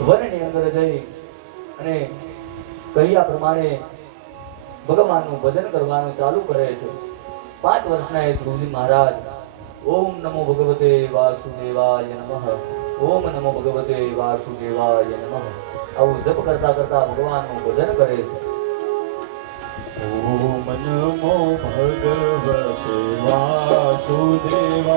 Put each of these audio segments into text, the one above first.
વનની અંદર જઈ અને કહ્યા પ્રમાણે ભગવાનનું ભજન કરવાનું ચાલુ કરે છે. પાંચ વર્ષના એ ધ્રુવજી મહારાજ, ઓમ નમો ભગવતે વાસુદેવાય નમઃ. ઓમ નમો ભગવતે વાસુદેવાય નમઃ. આવું જપ કરતા કરતા ભગવાનનું ભજન કરે છે. ઓમ નમો ભગવતે વાસુદેવાય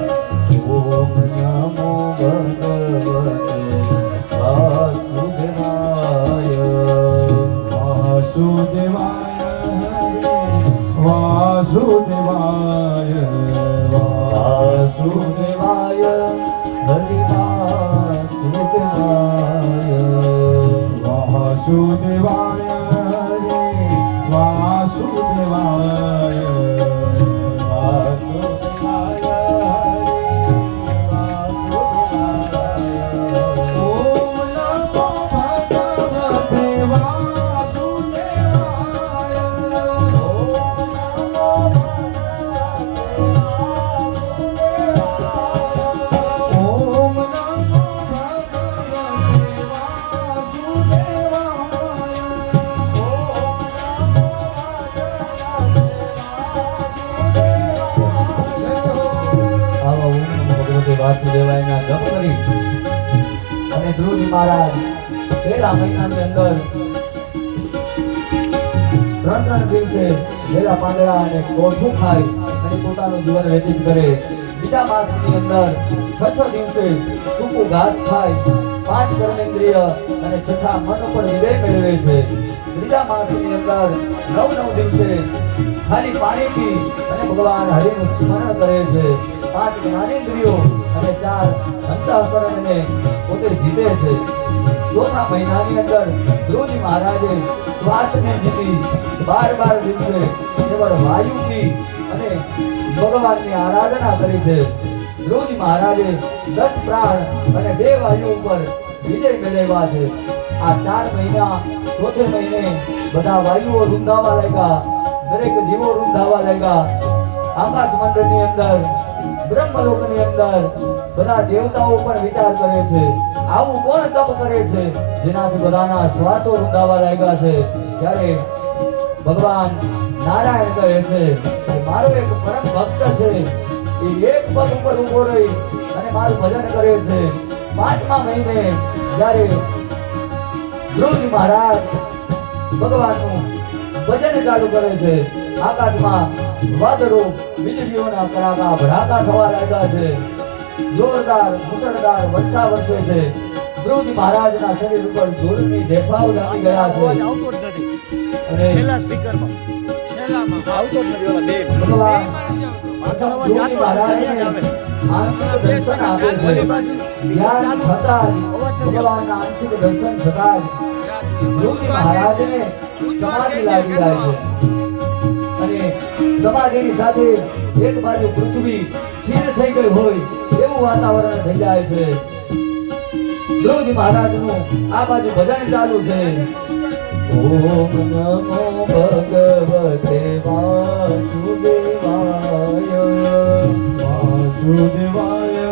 વાસુદેવાયના કરી અને ધ્રુવજી મહારાજ પહેલા મહિનાની અંદર ત્રણ ત્રણ દિવસે વેલા પાંદડા અને કોઠું ખાય અને પોતાનું જીવન વ્યતીત કરે. બીજા માસની અંદર છ છ દિવસે સૂકું ઘાસ ખાય. પાંચ કર્મેન્દ્રિય અને છઠ્ઠા મન ઉપર વિજય મેળવે છે. ત્રીજા માસની અંદર નવ નવ દિવસે ખાલી પાણીથી અને ભગવાન હરિનું સ્મરણ કરે છે. પાંચ જ્ઞાનેન્દ્રિયો અને ચાર અંતઃકરણને પોતે જીતે છે. ચોથા મહિનાની અંદર ધ્રુવજી મહારાજે સ્વાર્થને જીતી બાર બાર દિવસે કેવળ વાયુથી અને ભગવાનની આરાધના કરી છે. ધ્રુવજી મહારાજે દસ પ્રાણ અને બે વાયુ ઉપર વિજય મેળવ્યા છે. આ ચાર મહિના, ચોથે મહિને બધા વાયુઓ રૂંધાવા લાગ્યા. દરેક જીવો રૂંધાવા લાગ્યા. આકાશ મંડળની અંદર, બ્રહ્મલોકની અંદર બધા દેવતાઓ પણ વિચાર કરે છે, આવું કોણ તપ કરે છે? જેનાથી બધાના શ્વાસો રૂંધાવા લાગ્યા છે. ત્યારે ભગવાન નારાયણ કહે છે કે મારો એક પરમ ભક્ત છે. એ એક પગ ઉપર ઊભો રહી અને મારું ભજન કરે છે. પાંચમા મહિને જ્યારે ધ્રુવજી મહારાજ ભગવાનનું ભજન ચાલુ કરે છે આકાશમાં વાદળો વીજળીઓના કડાકા ભડાકા થવા લાગ્યા છે. જોરદાર મુસળધાર વર્ષા વરસે છે. ધ્રુવજી મહારાજના શરીર ઉપર જોરની દેખાવ લાગી ગયા છે. છેલ્લા સ્પીકરમાં છેલ્લામાં આવતો નથી. ઓલા બે. સમાધિની સાથે એક બાજુ પૃથ્વી સ્થિર થઈ ગઈ હોય એવું વાતાવરણ થઈ જાય છે. દ્રૌપદી મહારાજનું આ બાજુ ભજન ચાલુ છે. ઓમ નમો ભગવતે વાસુદેવાય વાસુદેવાય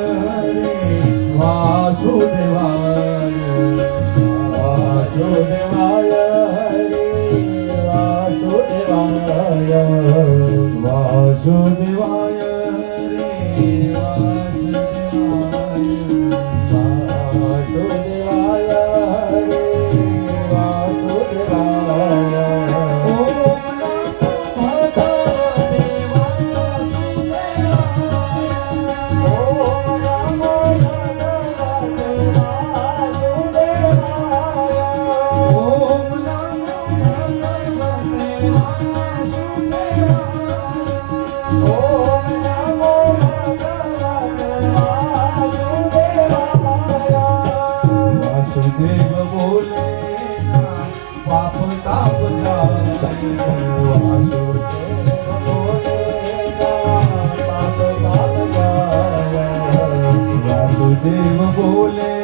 વાસુદેવ બોલે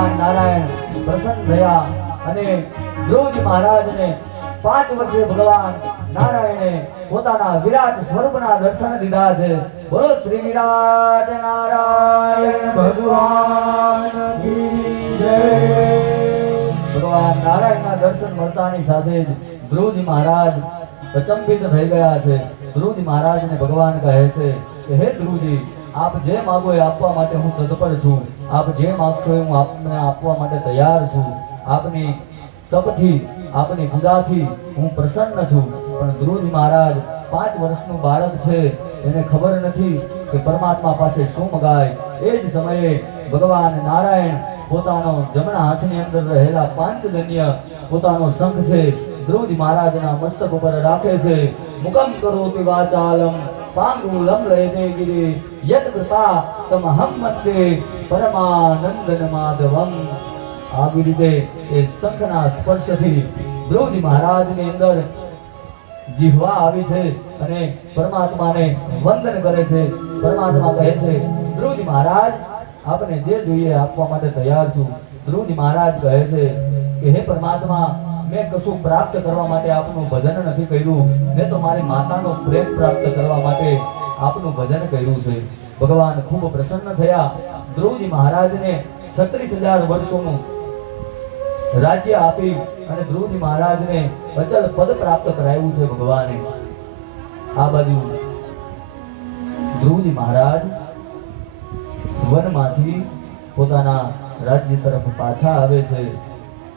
ભગવાન નારાયણ પ્રસન્ન થયા અને ધ્રુવજી મહારાજને પાંચ વર્ષે ભગવાન નારાયણે પોતાના વિરાટ સ્વરૂપના દર્શન દીધા છે. બોલો શ્રી વિરાટ નારાયણ ભગવાન ભગવાન નારાયણના દર્શન મળતાની સાથે જ ધ્રુવજી મહારાજ અચંબિત થઈ ગયા છે. ધ્રુવજી મહારાજને ભગવાન કહે છે કે, હે ધ્રુવજી આપ જે માગો એ આપવા માટે હું તત્પર છું. આપ જે માગશો એ હું આપને આપવા માટે તૈયાર છું. આપની તપથી, આપની પૂજાથી હું પ્રસન્ન છું. પણ ધ્રુજ મહારાજ, પાંચ વર્ષનું બાળક છે. એને ખબર નથી કે પરમાત્મા પાસે શું મગાય. એ જ સમયે ભગવાન નારાયણ પોતાનો જમણા હાથની અંદર રહેલા પાંચજન્ય પોતાનો શંખ છે. ધ્રુજ મહારાજના મસ્તક ઉપર રાખે છે. મુકમ કરોતિ વાચાલમ પાંગુલમ લયતે ગિરી યત કૃપા તમ હમ મત્તે પરમાનંદન માધવમ આવી રીતે એ શંખના સ્પર્શથી ધ્રુવજી મહારાજની અંદર જીહવા આવી છે અને પરમાત્માને વંદન કરે છે પરમાત્મા કહે છે ધ્રુવજી મહારાજ આપને જે જોઈએ આપવા માટે તૈયાર છું ધ્રુવજી મહારાજ કહે છે કે હે પરમાત્મા મેં કશું પ્રાપ્ત કરવા માટે આપનું ભજન નથી કર્યું. મેં તો મારી માતાનો પ્રેમ પ્રાપ્ત કરવા માટે આપનું ભજન કર્યું છે. ભગવાન ખૂબ પ્રસન્ન થયા. ધ્રુવજી મહારાજને છત્રીસ હજાર વર્ષોનું રાજ્ય આપી અને ધ્રુવજી મહારાજને અચલ પદ પ્રાપ્ત કરાવ્યું છે ભગવાને. આ બાજુ ધ્રુવજી મહારાજ વનમાંથી પોતાના રાજ્ય તરફ પાછા આવે છે.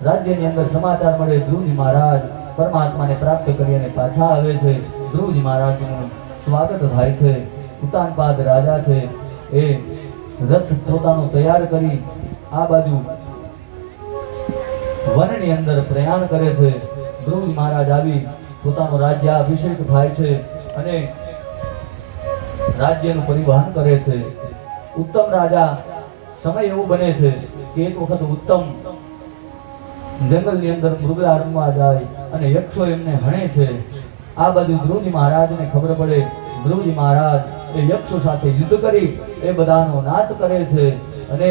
રાજ્યની અંદર સમાચાર મળે, ધ્રુવજી મહારાજ પરમાત્માને પ્રાપ્ત કરી અને પાછા આવે છે. ધ્રુવજી મહારાજનું સ્વાગત થાય છે. ઉતાનપાદ રાજા છે. એ રથ પોતાનો તૈયાર કરી આ બાજુ વનની અંદર પ્રયાણ કરે છે. ધ્રુવજી મહારાજ આવી પોતાનો રાજ્ય અભિષેક થાય છે અને રાજ્યનું પરિવહન કરે છે. ઉત્તમ રાજા, સમય એવું બને છે કે એક વખત ઉત્તમ જંગલની અંદર મૃગલા જાય અને યક્ષો એમને હણે છે. આ બાજુ ધ્રુવજી મહારાજને ખબર પડે, ધ્રુવજી મહારાજ એ યક્ષો સાથે યુદ્ધ કરી, એ બધાનો નાશ કરે છે અને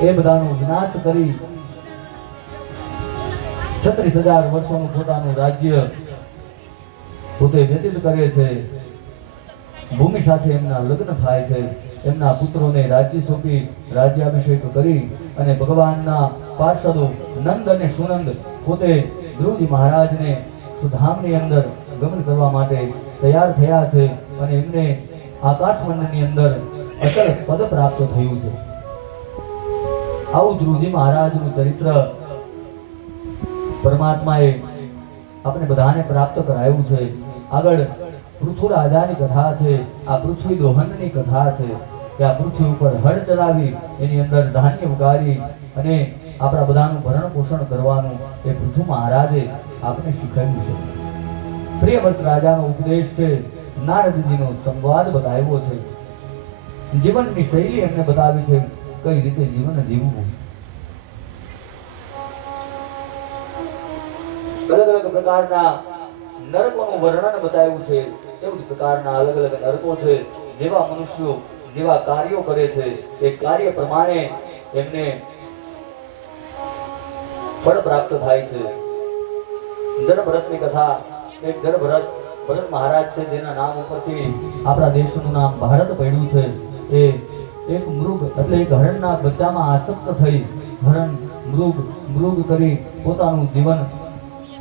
એ બધાનો વિનાશ કરી છત્રીસ હજાર વર્ષોનું પોતાનું રાજ્ય પોતે વ્યતીત કરે છે. ભૂમિ સાથે એમના લગ્ન થાય છે. એમના પુત્રોને રાજ્ય સોંપી રાજ્યાભિષેક કરી અને ભગવાનના પાર્ષદો નંદ અને સુનંદ પોતે ધ્રુવજી મહારાજને સુધામની અંદર ગમન કરવા માટે તૈયાર થયા છે અને એમને આકાશમંડળની અંદર અચલ પદ પ્રાપ્ત થયું છે. આવું ધ્રુવજી મહારાજનું ચરિત્ર પરમાત્માએ આપણે બધાને પ્રાપ્ત કરાયું છે. આગળ પૃથુ રાજાની કથા છે, આ પૃથ્વી દોહનની કથા છે. કે આ પૃથ્વી ઉપર હળ ચલાવી, એની અંદર ધાન્ય ઉગાડી અને આપણા બધાનું ભરણ પોષણ કરવાનું એ પૃથ્વી મહારાજે આપણે શીખવ્યું છે. પ્રિયવ્રત રાજાનો ઉપદેશ છે, નારદજીનો સંવાદ બતાવ્યો છે. જીવનની શૈલી એમને બતાવી છે, કઈ રીતે જીવન જીવવું. અલગ અલગ પ્રકારના નરકોનું વર્ણન બતાવ્યું છે જ પ્રકારના અલગ અલગ નરકો છે, જેવા મનુષ્યો જેવા કાર્યો કરે છે, એ કાર્ય પ્રમાણે એમને ફળ પ્રાપ્ત થાય છે. જનભરતની કથા, એક જનભરત ભરત મહારાજ છે, જેના નામ ઉપરથી આપણા દેશનું નામ ભારત પડ્યું છે. એ એક મૃગ એટલે એક હરણના બચ્ચામાં આસક્ત થઈ હરણ, મૃગ મૃગ કરી પોતાનું જીવન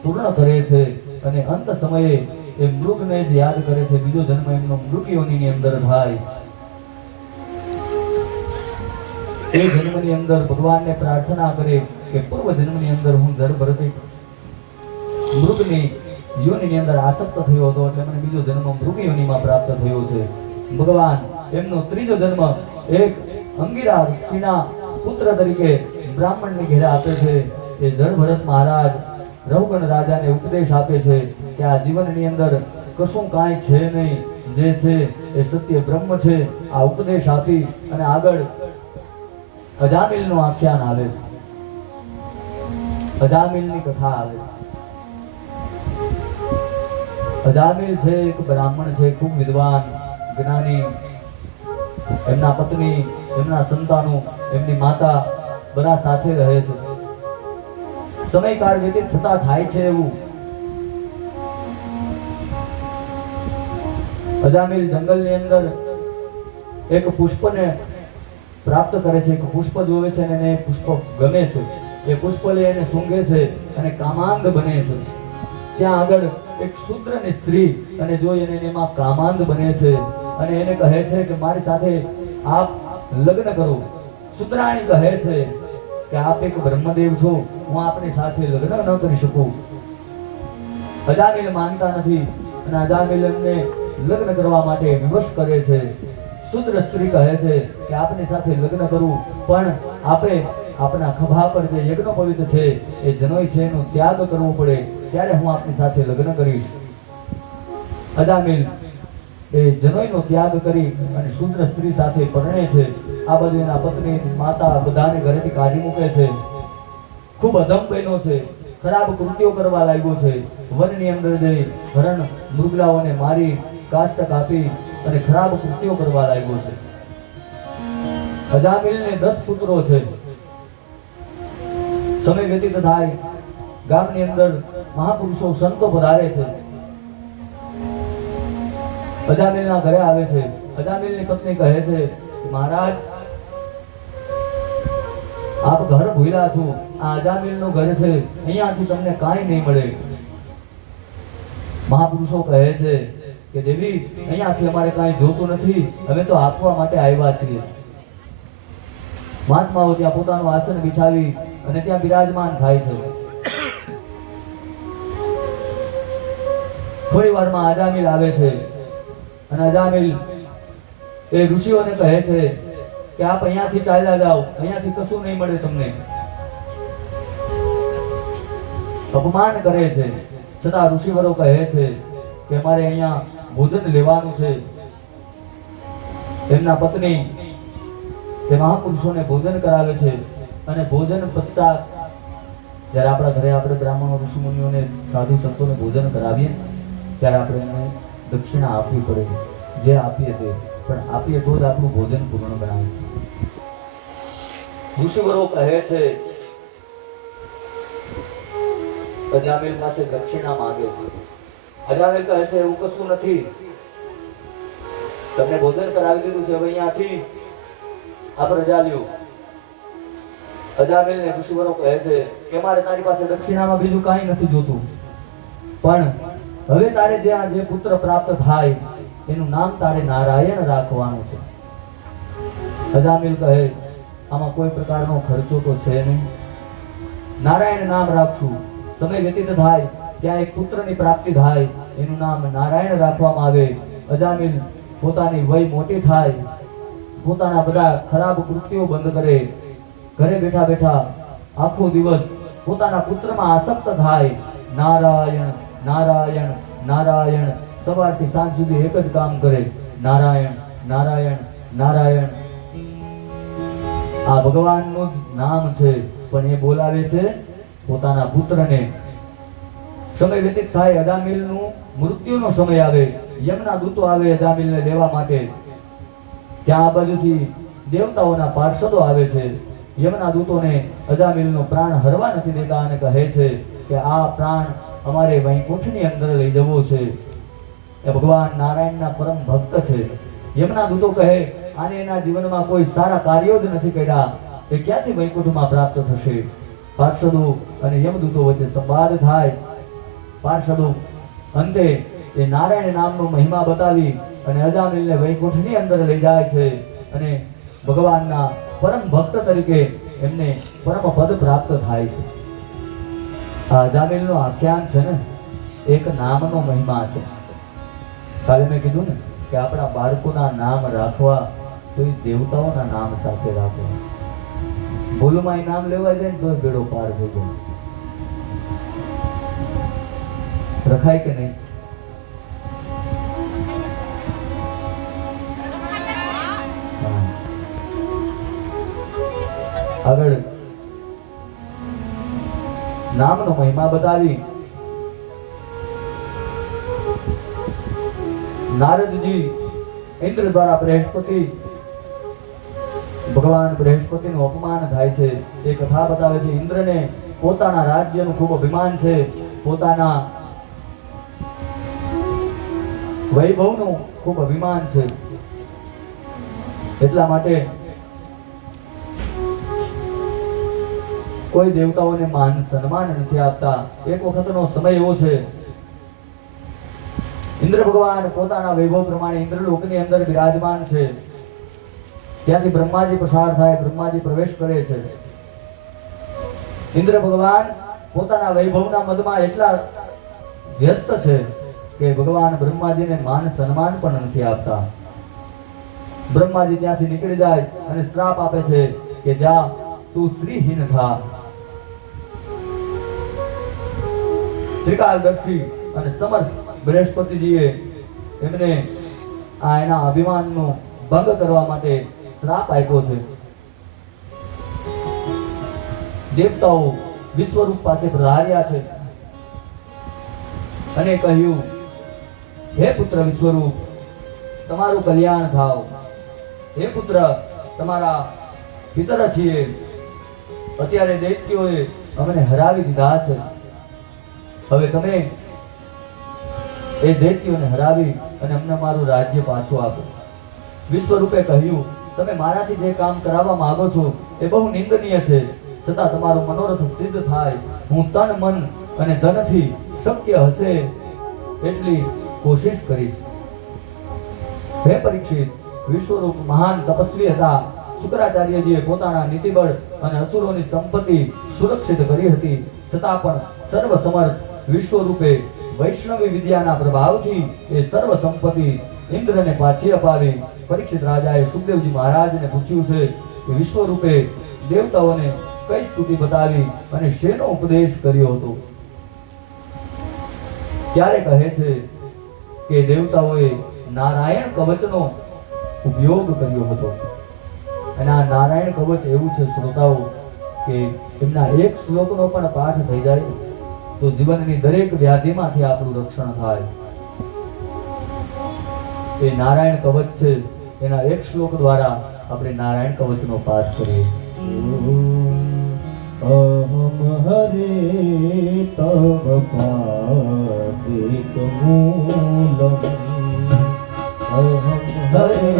પૂર્ણ કરે છે અને અંત સમયે એ મૃગને જ યાદ કરે છે. બીજો જન્મ એમનો મૃગીઓની અંદર થાય. એ જન્મની અંદર ભગવાનને પ્રાર્થના કરે કે પૂર્વ જન્મની અંદર હું જળ મૃગની યોનિની અંદર આસક્ત થયો હતો એટલે મને બીજો જન્મ મૃગ યોનિમાં પ્રાપ્ત થયો છે. ભગવાન, એમનો ત્રીજો જન્મ એક અંગીરા ઋષિના પુત્ર તરીકે બ્રાહ્મણને ઘેરા આપે છે. એ જળભરત મહારાજ રઘુગણ રાજાને ઉપદેશ આપે છે કે આ જીવનની અંદર કશું કાંઈ છે નહીં. જે છે એ સત્ય બ્રહ્મ છે. આ ઉપદેશ આપી અને આગળ અજામિલનું આખ્યાન આવે છે. અજામિલની કથા આવે છે. અજામિલ છે, એક બ્રાહ્મણ છે, ખૂબ વિદ્વાન, જ્ઞાની. એમના પત્ની, એમના સંતાનો, એમની માતા બધા સાથે રહે છે. સમયકાળ વ્યતીત થતા થાય છે એવું. અજામિલ જંગલની અંદર એક પુષ્પને પ્રાપ્ત કરે છે, એક પુષ્પ જોવે છે અને એને પુષ્પ ગમે છે. એ પુષ્પ લઈ એને સૂંઘે છે અને કામાંગ બને છે. ત્યાં આગળ એક શૂદ્રની સ્ત્રી અને જોઈ અને એમાં કામાંગ બને છે અને એને કહે છે કે મારી સાથે આપ લગ્ન કરો. શુદ્રાણી કહે છે કે આપ એક બ્રહ્મદેવ છો, હું આપની સાથે લગ્ન ન કરી શકું. અજામિલ માનતા નથી અને અજામિલ એમને લગ્ન કરવા માટે વિવશ કરે છે. શુદ્ર સ્ત્રી કહે છે કે આપની સાથે લગ્ન કરવું પણ આપે આપના ખભા પર જે યજ્ઞ પવિત્ર છે, એ જનોય છે એનો ત્યાગ કરવો પડે, ત્યારે હું આપની સાથે લગ્ન કરીશ. અજામિલ એ જનોયનો ત્યાગ કરી અને શુદ્ર સ્ત્રી સાથે પરણે છે. આ બધું એના પત્ની માતા બધાને ઘરેથી કાઢી મૂકે છે. ખૂબ અધમ બન્યો છે. ખરાબ કૃત્યો કરવા લાગ્યો છે. વનની અંદર જઈ હરણ મૃગલાઓને મારી કાષ્ટ કાપી અને ખરાબ કૃત્યો કરવા લાગ્યો છે. અજામિલને દસ પુત્રો છે. સમય વ્યતીત થાય, ગામની અંદર મહાપુરુષો સંતો પધારે છે. અજામિલના ઘરે આવે છે. અજામિલની પત્ની કહે છે, મહારાજ, આપ ઘર ભૂલ્યા છો. આ અજામિલનું ઘર છે. અહીંયાથી તમને કાંઈ નહીં મળે. મહાપુરુષો કહે છે કે દેવી, અહીંયાથી અમારે કાંઈ જોતું નથી, અમે તો આપવા માટે આવ્યા છીએ. મહાત્માઓ ત્યાં પોતાનું આસન બિછાવી અને ત્યાં બિરાજમાન થાય છે. થોડી વારમાં અજામિલ આવે છે. અને અજામિલ એ ઋષિઓને કહે છે કે, આપ અહીંયાથી ચાલ્યા જાઓ, અહીંયાથી કશું નહીં મળે તમને. અપમાન કરે છે. છતાં ઋષિવરો કહે છે કે અમારે અહીંયા ભોજન લેવાનું છે. એમના પત્ની તે મહાપુરુષોને ભોજન કરાવે છે. અને ભોજન પશ્ચાત જ્યારે આપણા ઘરે આપણે બ્રાહ્મણો ઋષિમુનિઓને સાધુ સંતોને ભોજન કરાવીએ, ત્યારે આપણે એમને દક્ષિણા આપવી પડે જે આપીએ તે. પણ આપીએ તો જ આપણું ભોજન પૂર્ણ બનાવે છે. ઋષિવરો કહે છે અજામિલ પાસે દક્ષિણા માગે છે. અજામિલ કહે છે, એવું કશું નથી. તમને ભોજન કરાવી દીધું છે, હવે અહીંયાથી આ પ્રજા લ્યો. અજામિલ ને ઋષિવરો કહે છે કે, મારે તારી પાસે દક્ષિણામાં બીજું કાંઈ નથી જોતું. પણ હવે તારે જે જે પુત્ર પ્રાપ્ત થાય, એનું નામ તારે નારાયણ રાખવાનું છે. અજામેલ કહે, આમાં કોઈ પ્રકારનો ખર્ચો તો છે નહીં. નારાયણ નામ રાખશું. સમય વ્યતીત થાય. ત્યાં એક પુત્રની પ્રાપ્તિ થાય, એનું નામ નારાયણ રાખવામાં આવે. અજામિલ પોતાની વય મોટી થાય. પોતાના બધા ખરાબ કૃત્યો બંધ કરે. ઘરે બેઠા બેઠા આખો દિવસ પોતાના પુત્રમાં આસક્ત થાય. નારાયણ નારાયણ નારાયણ. સવારથી સાંજ સુધી એક જ કામ કરે. નારાયણ નારાયણ નારાયણ. આ ભગવાનનું નામ છે. પણ એ બોલાવે છે પોતાના પુત્રને. સમય વ્યતીત થાય અજામિલનું મૃત્યુનો સમય આવે, યમના દૂતો આવે અજામિલને લેવા માટે. ત્યાં આ બાજુથી દેવતાઓના પાર્ષદો આવે છે. યમના દૂતોને અજામિલનો પ્રાણ હરવા નથી દેતા અને કહે છે કે આ પ્રાણ અમારે વૈકુંઠની અંદર લઈ જવો છે. એ ભગવાન નારાયણના પરમ ભક્ત છે. યમના દૂતો કહે, આને એના જીવનમાં કોઈ સારા કાર્યો જ નથી કર્યા. એ ક્યાંથી વૈકુંઠમાં પ્રાપ્ત થશે? પાર્ષદો અને યમદૂતો વચ્ચે સંવાદ થાય. પાર્ષદો અંતે એ નારાયણ નામનો મહિમા બતાવી અને અજામિલને વૈકુંઠની અંદર લઈ જાય છે અને ભગવાનના પરમ ભક્ત તરીકે એમને પરમ પદ પ્રાપ્ત થાય છે. આ અજામિલનો આખ્યાન છે ને, એક નામનો મહિમા છે. કાલે મેં કીધું ને કે આપણા બાળકોના નામ રાખવા તો એ દેવતાઓના નામ સાથે રાખવા. ભૂલમાં એ નામ લેવા જાય ને તો બેડો પાર થઈ જાય. રખાય કે નહીં? આગળ. નામનો મહિમા બતાવી. નારદજી ઇન્દ્ર દ્વારા બૃહસ્પતિ, ભગવાન બૃહસ્પતિનું અપમાન થાય છે. એ કથા બતાવે છે. ઇન્દ્રને પોતાના રાજ્યનું ખૂબ અભિમાન છે. પોતાના વૈભવનું ખૂબ અભિમાન છે. એટલા માટે કોઈ દેવતાઓને માન સન્માન નથી આપતા. એક વખતનો સમય એવો છે. ઇન્દ્ર ભગવાન પોતાના વૈભવ પ્રમાણે ઇન્દ્રલોકની અંદર બિરાજમાન છે. ત્યાંથી બ્રહ્માજી પસાર થાય, બ્રહ્માજી પ્રવેશ કરે છે. ઇન્દ્ર ભગવાન પોતાના વૈભવના મદમાં એટલા વ્યસ્ત છે. કે ભગવાન બ્રહ્માજીને માન સન્માન પણ નથી આપતા. બ્રહ્માજી ત્યાંથી નીકળી જાય અને શ્રાપ આપે છે કે જા, તું શ્રીહીન થા. ત્રિકાલદર્શી અને સમર્થ બૃહસ્પતિજીએ એમને આ એના અભિમાનનો ભંગ કરવા માટે શ્રાપ આપ્યો છે. દેવતાઓ વિશ્વરૂપ પાસે પ્રહાર્યા છે અને કહ્યું હે પુત્ર વિશ્વરૂપ, તમારું કલ્યાણ થાવ. હે પુત્ર, તમારા પિતર છીએ અત્યારે દૈત્યોએ અમને હરાવી દીધા છે. હવે તમે એ દૈત્યોને હરાવી અને અમને મારું રાજ્ય પાછું આપો. વિશ્વરૂપે કહ્યું, તમે મારાથી જે કામ કરાવવા માંગો છો, એ બહુ નિંદનીય છે. છતાં તમારું મનોરથ સિદ્ધ થાય. હું તન, મન અને ધનથી શક્ય હશે એટલી કોશિશ કરીશ. હે પરીક્ષિત, વિશ્વરૂપ મહાન તપસ્વી હતા. શુક્રાચાર્યજીએ પોતાના નીતિબળ અને અસુરોની સંપત્તિ સુરક્ષિત કરી હતી. છતાં પણ સર્વ વિશ્વરૂપે વૈષ્ણવી વિદ્યાના પ્રભાવથી એ સર્વ સંપત્તિ ઇન્દ્રને પાછી અપાવી પરીક્ષિત રાજાએ સુખદેવજી મહારાજને પૂછ્યું છે કે વિશ્વરૂપે દેવતાઓને કઈ સ્તુતિ બતાવી અને શેનો ઉપદેશ કર્યો હતો? ત્યારે કહે છે કે દેવતાઓએ નારાયણ કવચનો ઉપયોગ કર્યો હતો. અને આ નારાયણ કવચ એવું છે શ્રોતાઓ કે એમના એક શ્લોકનો પણ પાઠ થઈ જાય તો જીવનની દરેક વ્યાધિમાંથી આપણું રક્ષણ થાય. એ નારાયણ કવચ છે, એના એક શ્લોક દ્વારા આપણે નારાયણ કવચનો પાઠ કરીએ. અહમ હરે તવ પાદિક મૂલમ અહમ હરે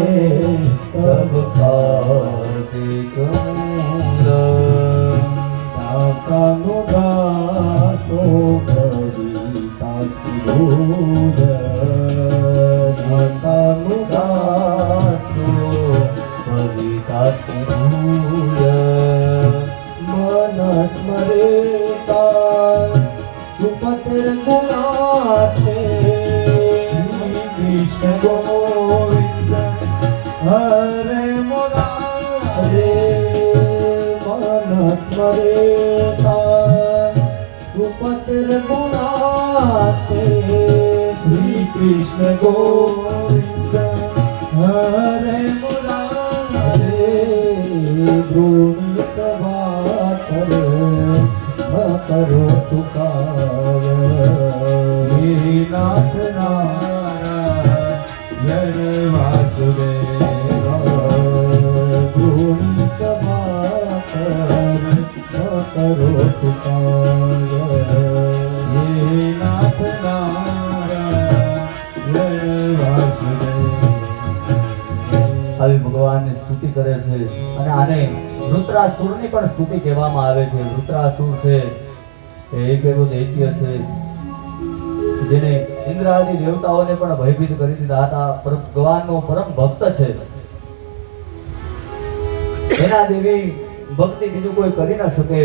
આવી ભગવાનની સ્તુતિ કરે છે. અને આને રુદ્રાસુરની પણ સ્તુતિ કહેવામાં આવે છે. રુદ્રાસુર છે. એ એક એવો દૈત્ય છે. જેને ઇન્દ્રાદી દેવતાઓને પણ ભયભીત કરી દીધા હતા. ભગવાનનો પરમ ભક્ત છે. એના દેવી ભક્તિ બીજું કોઈ કરી ના શકે.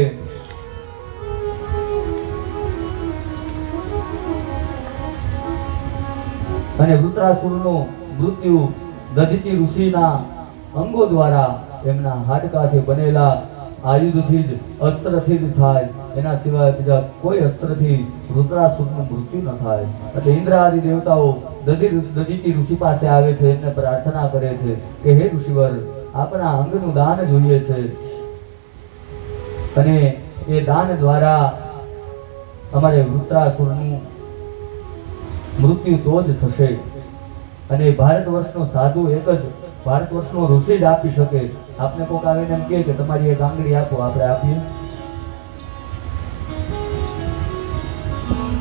અને વૃત્રાસુરનું મૃત્યુ દધિતિ ઋષિના અંગો દ્વારા એમના હાડકાથી બનેલા આયુધથી જ અસ્ત્રથી જ થાય. એના સિવાય બીજા કોઈ અસ્ત્રથી રુદ્રાસુરનું મૃત્યુ ન થાય. એટલે ઇન્દ્રાદિ દેવતાઓ દધિ દધિતી ઋષિ પાસે આવે છે, એમને પ્રાર્થના કરે છે કે હે ઋષિવર આપણા અંગનું દાન જોઈએ છે. અને એ દાન દ્વારા અમારે વૃત્રાસુરનું મૃત્યુ તો જ થશે. અને ભારત વર્ષનો સાધુ એક જ ભારત વર્ષનો ઋષિ જ આપી શકે. આપને કોક આવીને એમ કહે કે તમારી એક આંગળી આપો, આપણે આપીએ.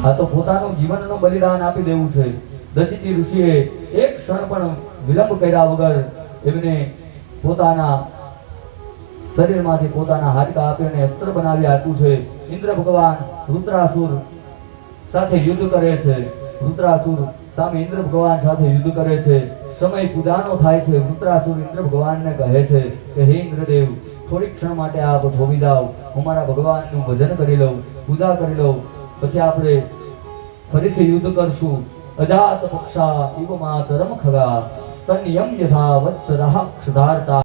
આ તો પોતાનું જીવનનું બલિદાન આપી દેવું છે. દંતિજી ઋષિએ એક ક્ષણ પણ વિલંબ કર્યા વગર એમને પોતાના શરીરમાંથી પોતાના હાડકા આપી અને અસ્ત્ર બનાવી આપ્યું છે. ઇન્દ્ર ભગવાન રુદ્રાસુર સાથે યુદ્ધ કરે છે. રુદ્રાસુર સામે ઇન્દ્ર ભગવાન સાથે યુદ્ધ કરે છે. સમય પૂજાનો થાય છે. રુદ્રાસુર ઇન્દ્ર ભગવાનને કહે છે કે, હે ઇન્દ્રદેવ, થોડીક ક્ષણ માટે આપ થોભી જાઓ. હું મારા ભગવાનનું ભજન કરી લઉં, પૂજા કરી લઉં. પછી આપણે ફરીથી યુદ્ધ કરશું. અજાત પક્ષા ઇવ માતરમ ખગા સ્તન્યમ યથા વત્સરઃ ક્ષધાર્તા.